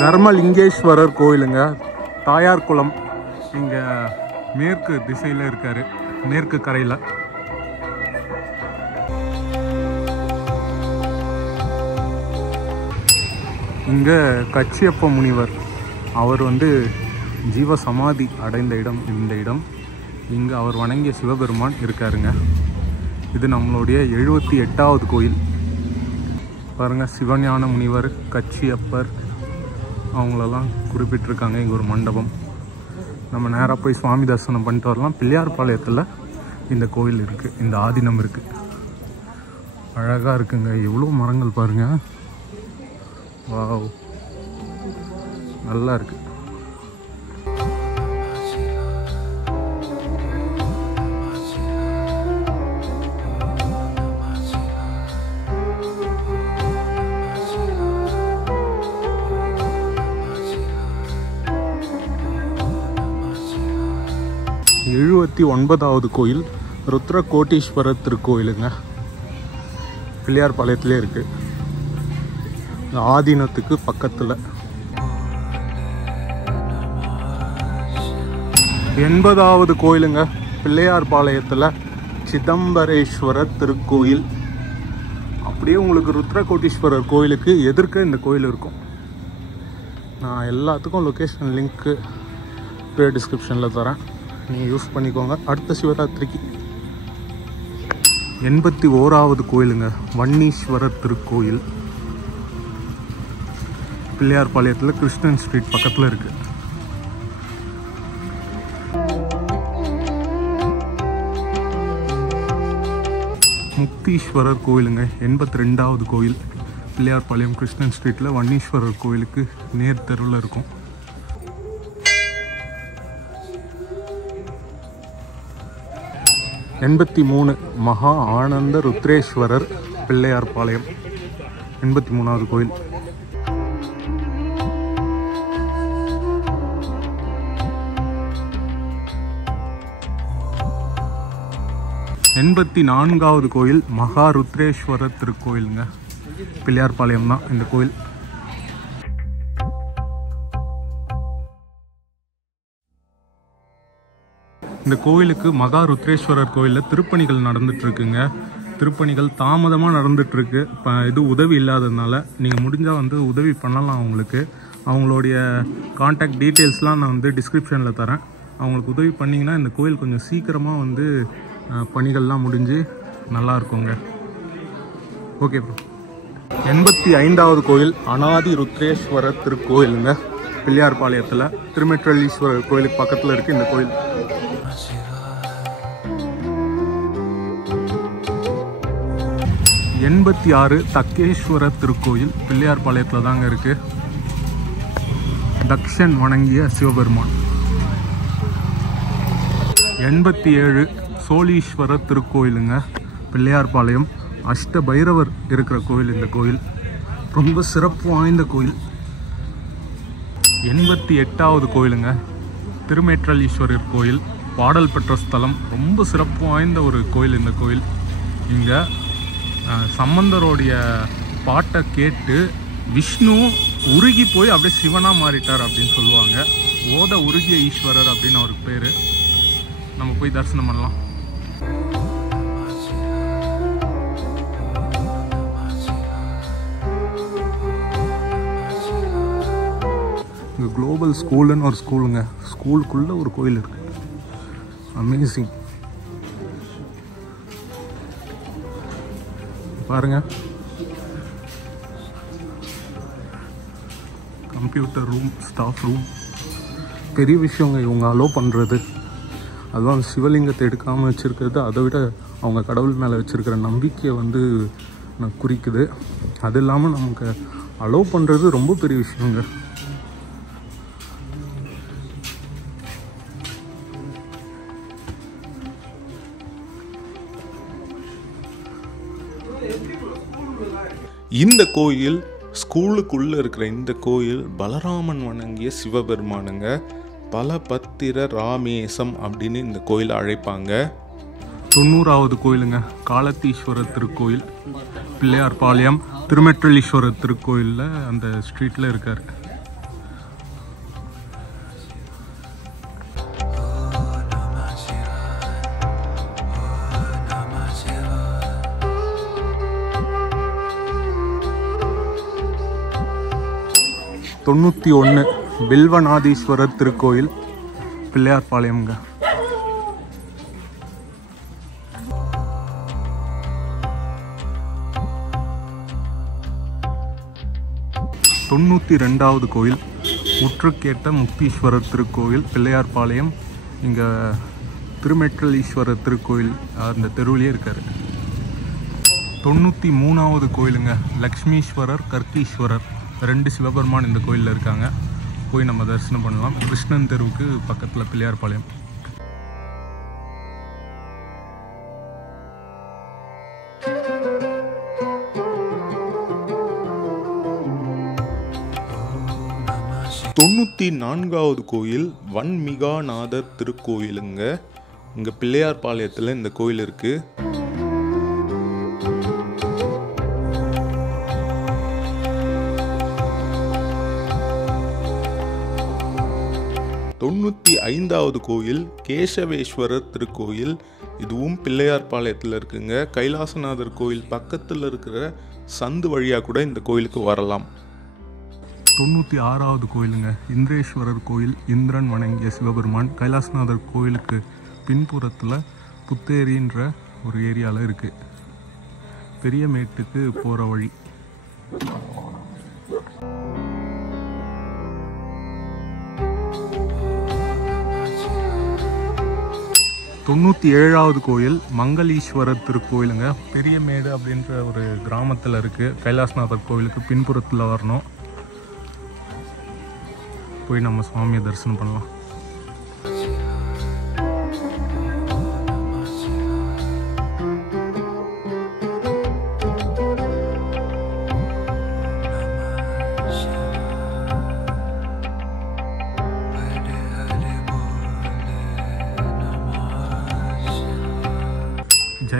தர்மலிங்கேஸ்வரர் கோயிலுங்க, தாயார்குளம். இங்கே மேற்கு திசையில் இருக்கார், மேற்கு கரையில். இங்கே கச்சியப்ப முனிவர் அவர் ஜீவ சமாதி அடைந்த இடம் இந்த இடம். இங்கே அவர் வணங்கிய சிவபெருமான் இருக்காருங்க. இது நம்மளுடைய 78வது கோயில். பாருங்கள், சிவஞான முனிவர், கச்சியப்பர் அவங்களெல்லாம் குறிப்பிட்டிருக்காங்க. இங்கே ஒரு மண்டபம். நம்ம நேராக போய் சுவாமி தரிசனம் பண்ணிட்டு வரலாம். பிள்ளையார்பாளையத்தில் இந்த கோயில் இருக்குது, இந்த ஆதீனம் இருக்குது. அழகாக இருக்குங்க. எவ்வளோ மரங்கள் பாருங்கள். வாவ், நல்லா இருக்கு. எழுபத்தி 9வது கோயில் ருத்ரகோட்டீஸ்வரர் திருக்கோயிலுங்க. பிள்ளையார்பாளையத்திலே இருக்கு, ஆதீனத்துக்கு பக்கத்தில். 80வது கோயிலுங்க பிள்ளையார்பாளையத்தில் சிதம்பரேஸ்வரர் திருக்கோயில். அப்படியே உங்களுக்கு ருத்ரகோட்டீஸ்வரர் கோயிலுக்கு எதிர்க்க இந்த கோயில் இருக்கும். நான் எல்லாத்துக்கும் லொக்கேஷன் லிங்க்கு டிஸ்கிரிப்ஷனில் தரேன், நீங்கள் யூஸ் பண்ணிக்கோங்க. அடுத்த சிவராத்திரிக்கு. 81வது கோயிலுங்க வன்னீஸ்வரர் திருக்கோயில். பிள்ளையார்பாளையத்தில் கிருஷ்ணன் ஸ்ட்ரீட் பக்கத்தில் இருக்குது. முக்தீஸ்வரர் கோயிலுங்க 82வது கோயில். பிள்ளையார்பாளையம் கிருஷ்ணன் ஸ்ட்ரீட்டில் வன்னீஸ்வரர் கோயிலுக்கு நேர் தெருவில் இருக்கும். எண்பத்தி மகா ஆனந்த ருத்ரேஸ்வரர் பிள்ளையார்பாளையம் 83வது கோயில். 84வது கோயில் மகா ருத்ரேஸ்வரர் திருக்கோயிலுங்க. பிள்ளையார்பாளையம் தான் இந்த கோயில். இந்த கோயிலுக்கு மகா ருத்ரேஸ்வரர் கோயிலில் திருப்பணிகள் நடந்துட்டுருக்குங்க. திருப்பணிகள் தாமதமாக நடந்துட்டுருக்கு. இப்போ இது உதவி இல்லாததுனால நீங்கள் முடிஞ்சால் உதவி பண்ணலாம். அவங்களுடைய கான்டாக்ட் டீட்டெயில்ஸ்லாம் நான் டிஸ்கிரிப்ஷனில் தரேன். அவங்களுக்கு உதவி பண்ணிங்கன்னா இந்த கோயில் கொஞ்சம் சீக்கிரமாக பணிகள்லாம் முடிஞ்சு நல்லா இருக்குங்க. Okay bro. 85வது கோயில் அனாதி ருத்ரேஸ்வரர் திருக்கோயிலுங்க. பிள்ளையார்பாளையத்தில் திருமெற்றலீஸ்வரர் கோயிலுக்கு பக்கத்தில் இருக்குது இந்த கோயில். 86 தக்கேஸ்வரர் திருக்கோயில் பிள்ளையார்பாளையத்தில் தாங்க இருக்கு. தக்ஷன் வணங்கிய சிவபெருமான். 87 சோழீஸ்வரர் திருக்கோயிலுங்க பிள்ளையார்பாளையம். அஷ்ட பைரவர் இருக்கிற கோயில் இந்த கோயில். ரொம்ப சிறப்பு வாய்ந்த கோயில். 88வது கோயிலுங்க திருமேற்றலீஸ்வரர் கோயில். பாடல் பெற்ற ஸ்தலம். ரொம்ப சிறப்பு வாய்ந்த ஒரு கோயில் இந்த கோயில். இங்கே சம்பந்தரோடைய பாட்டை கேட்டு விஷ்ணு உருகி போய் அப்படியே சிவனாக மாறிட்டார் அப்படின்னு சொல்லுவாங்க. ஓத உருகிய ஈஸ்வரர் அப்படின்னு அவருக்கு பேர். நம்ம போய் தரிசனம் பண்ணலாம். இங்கே குளோபல் ஸ்கூலுன்னு ஒரு ஸ்கூலுங்க. ஸ்கூலுக்குள்ளே ஒரு கோயில் இருக்குது. அமேசிங். பாருங்க, கம்ப்யூட்டர் ரூம், ஸ்டாஃப் ரூம். பெரிய விஷயங்க இவங்க அலோவ் பண்ணுறது. அதுவும் சிவலிங்கத்தை எடுக்காமல் வச்சுருக்கிறது அதை விட அவங்க கடவுள் மேலே வச்சுருக்கிற நம்பிக்கையை குறிக்குது. அது இல்லாமல் நமக்கு அலோவ் பண்ணுறது ரொம்ப பெரிய விஷயங்க. இந்த கோயில் ஸ்கூலுக்குள்ளே இருக்கிற இந்த கோயில் பலராமன் வணங்கிய சிவபெருமானுங்க. பலபத்திர ராமேசம் அப்படின்னு இந்த கோயிலை அழைப்பாங்க. 90வது கோயிலுங்க காலத்தீஸ்வரர் திருக்கோயில் பிள்ளையார்பாளையம். திருமெற்றலீஸ்வரர் திருக்கோயிலில் அந்த ஸ்ட்ரீட்டில் இருக்கார். தொண்ணூற்றி 91 பில்வநாதீஸ்வரர் திருக்கோயில் பிள்ளையார்பாளையம்ங்க. 92வது கோயில் முற்றுக்கேட்ட முக்தீஸ்வரர் திருக்கோயில் பிள்ளையார்பாளையம். இங்கே திருமெற்றலீஸ்வரர் திருக்கோயில் அந்த தெருவிலே இருக்கார். 93வது கோயிலுங்க லக்ஷ்மீஸ்வரர் கர்த்தீஸ்வரர். 2 சிவபெருமான் இந்த கோயிலில் இருக்காங்க. போய் நம்ம தரிசனம் பண்ணலாம். கிருஷ்ணன் தெருவுக்கு பக்கத்தில் பிள்ளையார்பாளையம். தொண்ணூற்றி 4வது கோயில் வன்மிகாநாதர் திருக்கோயிலுங்க. இங்கே பிள்ளையார்பாளையத்தில் இந்த கோயில் இருக்குது. 95வது கோயில் கேசவேஸ்வரர் திருக்கோயில். இதுவும் பிள்ளையார்பாளையத்தில் இருக்குங்க. கைலாசநாதர் கோயில் பக்கத்தில் இருக்கிற சந்து வழியாக கூட இந்த கோயிலுக்கு வரலாம். 96வது கோயிலுங்க இந்திரேஸ்வரர் கோயில். இந்திரன் வணங்கிய சிவபெருமான். கைலாசநாதர் கோயிலுக்கு பின்புறத்தில் புத்தேரின்ற ஒரு ஏரியாவில் இருக்குது. பெரிய மேட்டுக்கு போகிற வழி. 97வது கோயில் மங்களீஸ்வரர் திருக்கோயிலுங்க. பெரியமேடு அப்படின்ற ஒரு கிராமத்தில் இருக்குது. கைலாசநாதர் கோயிலுக்கு பின்புறத்தில் வரணும். போய் நம்ம சுவாமியை தரிசனம் பண்ணலாம்.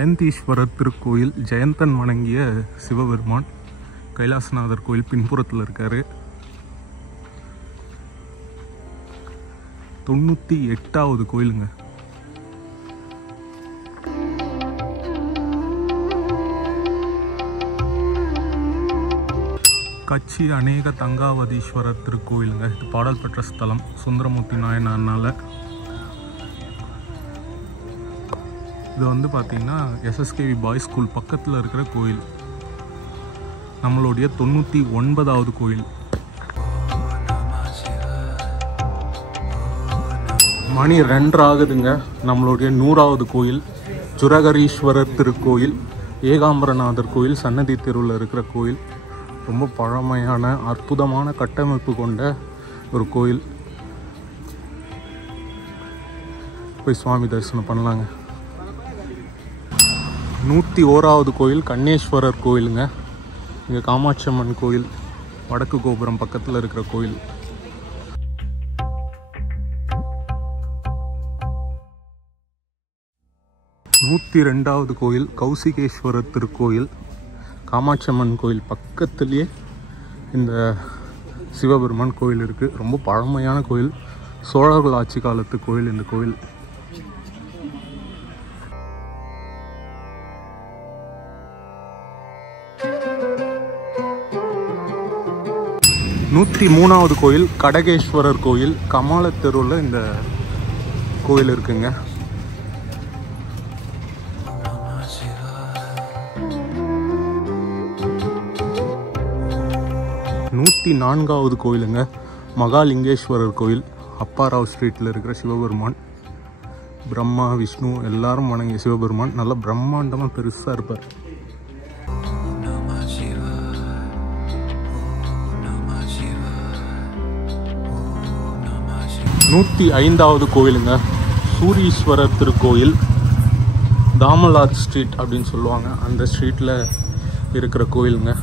ஜெயந்தீஸ்வரர் திருக்கோயில், ஜெயந்தன் வணங்கிய சிவபெருமான். கைலாசநாதர் கோயில் பின்புறத்தில் இருக்காரு. 98வது கோயிலுங்க. கட்சி அநேக தங்காவதீஸ்வரர் திருக்கோயிலுங்க. இது பாடல் பெற்ற ஸ்தலம் சுந்தரமூர்த்தி நாயனார்னால. இது வந்து பார்த்தீங்கன்னா எஸ்எஸ்கேவி பாய்ஸ் ஸ்கூல் பக்கத்தில் இருக்கிற கோயில். நம்மளுடைய 99வது கோயில். மணி 2 ஆகுதுங்க. நம்மளுடைய 100வது கோயில் ஜுரகரீஸ்வரர் திருக்கோயில், ஏகாம்பரநாதர் கோயில், சன்னதி தெருவில் இருக்கிற கோயில். ரொம்ப பழமையான அற்புதமான கட்டமைப்பு கொண்ட ஒரு கோயில். போய் சுவாமி தரிசனம் பண்ணலாங்க. 101வது கோயில் கண்ணேஸ்வரர் கோயிலுங்க. இங்கே காமாட்சி அம்மன் கோயில், வடக்கு கோபுரம் பக்கத்தில் இருக்கிற கோயில். 102வது கோயில் கௌசிகேஸ்வரர் திருக்கோயில், காமாட்சி அம்மன் கோயில் பக்கத்துலேயே இந்த சிவபெருமான் கோயில் இருக்குது. ரொம்ப பழமையான கோயில், சோழர்கள் ஆட்சி காலத்து கோயில் இந்த கோயில். நூற்றி 3வது கோயில் கடகேஸ்வரர் கோயில், கமாலத்தெருவில் இந்த கோயில் இருக்குங்க. 104வது கோயிலுங்க மகாலிங்கேஸ்வரர் கோயில், அப்பாராவ் ஸ்ட்ரீட்டில் இருக்கிற சிவபெருமான். பிரம்மா விஷ்ணு எல்லாரும் வணங்கிய சிவபெருமான். நல்லா பிரம்மாண்டமாக பெருசாக இருப்பார். 105வது கோயிலுங்க சூரீஸ்வரர் திருக்கோயில், தாமலாத் ஸ்ட்ரீட் அப்படின்னு சொல்லுவாங்க, அந்த ஸ்ட்ரீட்டில் இருக்கிற கோயிலுங்க.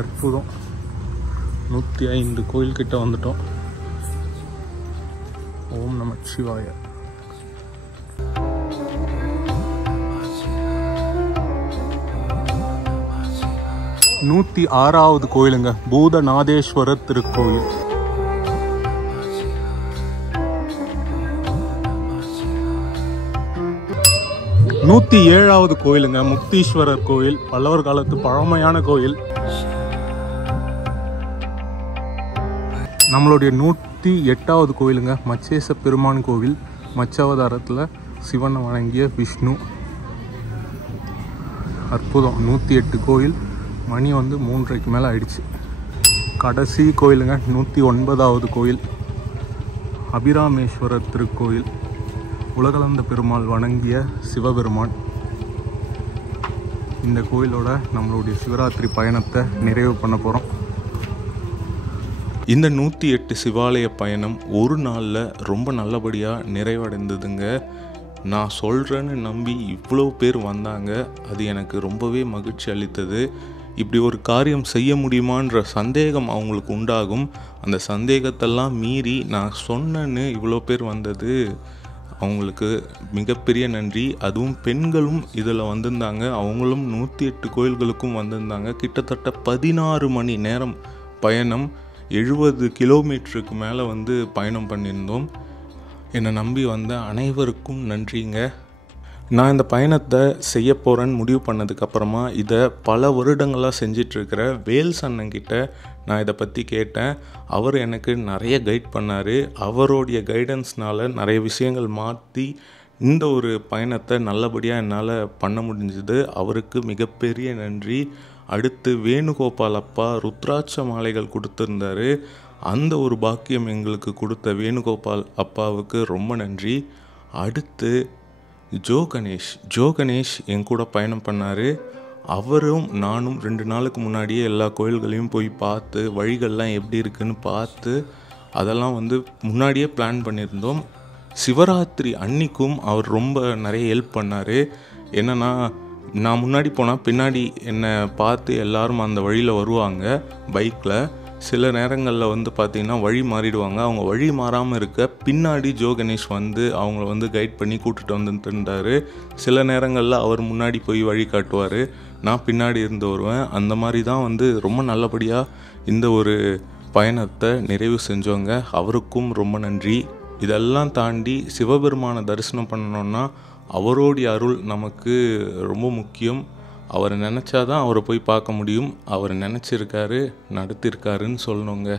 அற்புதம். 105 கோயில்கிட்ட வந்துட்டோம். ஓம் நம சிவாய. 106வது கோயிலுங்க பூதநாதேஸ்வரர் திருக்கோயில். 107வது கோயிலுங்க முக்தீஸ்வரர் கோயில், பல்லவர் காலத்து பழமையான கோயில். நம்மளுடைய 108வது கோயிலுங்க மச்சேச பெருமான் கோவில், மச்சாவதாரத்தில் சிவனை வணங்கிய விஷ்ணு. அற்புதம். 108 கோயில். மணி வந்து 3:30க்கு மேலே ஆயிடுச்சு. கடைசி கோயிலுங்க 109வது கோயில் அபிராமேஸ்வரர் திருக்கோயில், உலகளந்த பெருமாள் வணங்கிய சிவபெருமான். இந்த கோயிலோட நம்மளுடைய சிவராத்திரி பயணத்தை நிறைவு பண்ண போகிறோம். இந்த 108 சிவாலய பயணம் ஒரு நாளில் ரொம்ப நல்லபடியாக நிறைவடைந்ததுங்க. நான் சொல்கிறேன்னு நம்பி இவ்வளோ பேர் வந்தாங்க. அது எனக்கு ரொம்பவே மகிழ்ச்சி அளித்தது. இப்படி ஒரு காரியம் செய்ய முடியுமான்ற சந்தேகம் அவங்களுக்கு உண்டாகும். அந்த சந்தேகத்தெல்லாம் மீறி நான் சொன்னேன்னு இவ்வளோ பேர் வந்தது அவங்களுக்கு மிகப்பெரிய நன்றி. அதுவும் பெண்களும் இதில் வந்திருந்தாங்க. அவங்களும் 108 கோயில்களுக்கும் வந்திருந்தாங்க. கிட்டத்தட்ட 16 மணி நேரம் பயணம், 70 கிலோமீட்டருக்கு மேலே வந்து பயணம் பண்ணியிருந்தோம். என்னை நம்பி வந்த அனைவருக்கும் நன்றிங்க. நான் இந்த பயணத்தை செய்ய போகிறேன்னு முடிவு பண்ணதுக்கப்புறமா இதை பல வருடங்களாக செஞ்சிட்ருக்கிற வேல்ஸ் அண்ணங்கிட்ட நான் இதை பற்றி கேட்டேன். அவர் எனக்கு நிறைய கைட் பண்ணார். அவருடைய கைடன்ஸ்னால் நிறைய விஷயங்கள் மாற்றி இந்த ஒரு பயணத்தை நல்லபடியாக என்னால் பண்ண முடிஞ்சது. அவருக்கு மிகப்பெரிய நன்றி. அடுத்து வேணுகோபால் அப்பா ருத்ராட்ச மாலைகள் கொடுத்துருந்தாரு. அந்த ஒரு பாக்கியம் எங்களுக்கு கொடுத்த வேணுகோபால் அப்பாவுக்கு ரொம்ப நன்றி. அடுத்து ஜோ கணேஷ் என் கூட பயணம் பண்ணார். அவரும் நானும் 2 நாளுக்கு முன்னாடியே எல்லா கோயில்களையும் போய் பார்த்து வழிகள்லாம் எப்படி இருக்குன்னு பார்த்து அதெல்லாம் வந்து முன்னாடியே பிளான் பண்ணியிருந்தோம். சிவராத்திரி அன்னைக்கும் அவர் ரொம்ப நிறைய ஹெல்ப் பண்ணார். என்னென்னா, நான் முன்னாடி போனால் பின்னாடி என்னை பார்த்து எல்லாரும் அந்த வழியில் வருவாங்க பைக்கில். சில நேரங்களில் வந்து பார்த்திங்கன்னா வழி மாறிடுவாங்க. அவங்க வழி மாறாமல் இருக்க பின்னாடி ஜோ கணேஷ் வந்து அவங்கள வந்து கைட் பண்ணி கூட்டிகிட்டு வந்துட்டுருந்தார். சில நேரங்களில் அவர் முன்னாடி போய் வழி காட்டுவார், நான் பின்னாடி இருந்து வருவேன். அந்த மாதிரி தான் வந்து ரொம்ப நல்லபடியாக இந்த ஒரு பயணத்தை நிறைவு செஞ்சவங்க. அவருக்கும் ரொம்ப நன்றி. இதெல்லாம் தாண்டி சிவபெருமானை தரிசனம் பண்ணணுன்னா அவரோடைய அருள் நமக்கு ரொம்ப முக்கியம். அவர் நினச்சாதான் அவரை போய் பார்க்க முடியும். அவர் நினச்சிருக்காரு, நடத்திருக்காருன்னு சொல்லணுங்க.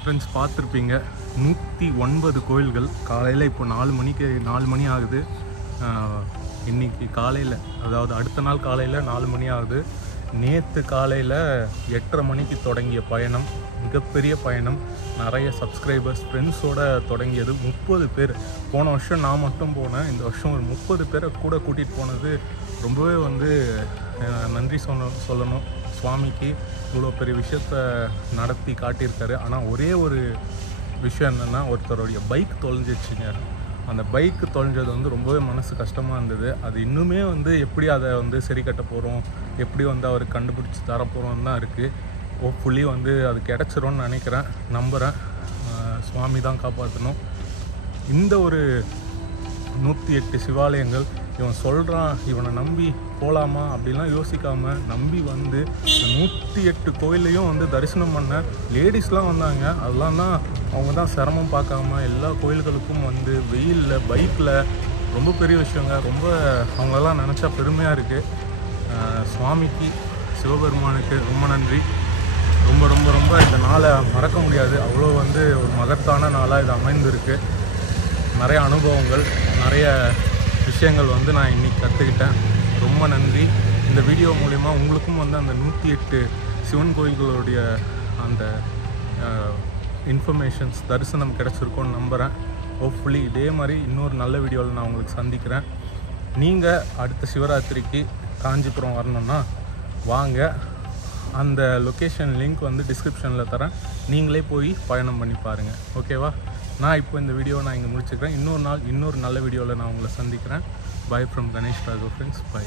ஃப்ரெண்ட்ஸ், பார்த்துருப்பீங்க 109 கோயில்கள். காலையில் இப்போ 4 மணி ஆகுது. இன்றைக்கி காலையில், அதாவது அடுத்த நாள் காலையில் 4 மணி ஆகுது. நேற்று காலையில் 8:30 மணிக்கு தொடங்கிய பயணம், மிகப்பெரிய பயணம். நிறைய சப்ஸ்கிரைபர்ஸ் ஃப்ரெண்ட்ஸோடு தொடங்கியது. 30 பேர். போன வருஷம் நான் மட்டும் போனேன். இந்த வருஷம் ஒரு 30 பேரை கூட கூட்டிகிட்டு போனது ரொம்பவே வந்து நன்றி சொல்லணும். சுவாமிக்கு இவ்வளோ பெரிய விஷயத்தை நடத்தி காட்டியிருக்காரு. ஆனால் ஒரே ஒரு விஷயம் என்னென்னா, ஒருத்தருடைய பைக் தொலைஞ்சிச்சுங்க. அந்த பைக்கு தொலைஞ்சது வந்து ரொம்பவே மனசு கஷ்டமாக இருந்தது. அது இன்னுமே வந்து எப்படி அதை வந்து சரி கட்ட போகிறோம், எப்படி வந்து அவருக்கு கண்டுபிடிச்சி தரப்போகிறோன்னு தான் இருக்குது. ஹோப்ஃபுல்லி வந்து அது கிடச்சிரும்னு நினைக்கிறேன், நம்புகிறேன். சுவாமி தான் காப்பாற்றணும். இந்த ஒரு 108 சிவாலயங்கள் இவன் சொல்கிறான், இவனை நம்பி போகலாமா அப்படிலாம் யோசிக்காமல் நம்பி வந்து 108 கோயிலையும் வந்து தரிசனம் பண்ண லேடிஸ்லாம் வந்தாங்க. அதெல்லாம் தான் அவங்க தான் சிரமம் பார்க்காம எல்லா கோயில்களுக்கும் வந்து வெயிலில் பைக்கில், ரொம்ப பெரிய விஷயங்க. ரொம்ப அவங்களெல்லாம் நினச்சா பெருமையாக இருக்குது. சுவாமிக்கு, சிவபெருமானுக்கு ரொம்ப நன்றி. ரொம்ப ரொம்ப ரொம்ப இந்த நாளை மறக்க முடியாது. அவ்வளோ வந்து ஒரு மகத்தான நாளாக இது அமைந்திருக்கு. நிறைய அனுபவங்கள், நிறைய விஷயங்கள் வந்து நான் இன்றைக்கி கற்றுக்கிட்டேன். ரொம்ப நன்றி. இந்த வீடியோ மூலிமா உங்களுக்கும் வந்து அந்த 108 சிவன் கோயில்களுடைய அந்த இன்ஃபர்மேஷன்ஸ், தரிசனம் கிடச்சிருக்கோன்னு நம்புகிறேன். ஹோப்ஃபுல்லி இதே மாதிரி இன்னொரு நல்ல வீடியோவில் நான் உங்களுக்கு சந்திக்கிறேன். நீங்கள் அடுத்த சிவராத்திரிக்கு காஞ்சிபுரம் வரணுன்னா வாங்க. அந்த லொக்கேஷன் லிங்க் வந்து டிஸ்கிரிப்ஷனில் தரேன். நீங்களே போய் பயணம் பண்ணி பாருங்கள். ஓகேவா? நான் இப்போ இந்த வீடியோவை நான் இங்கே முடிச்சுக்கிறேன். இன்னொரு நாள் இன்னொரு நல்ல வீடியோவில் நான் உங்களை சந்திக்கிறேன். Bye from Ganesh Raghav friends. By.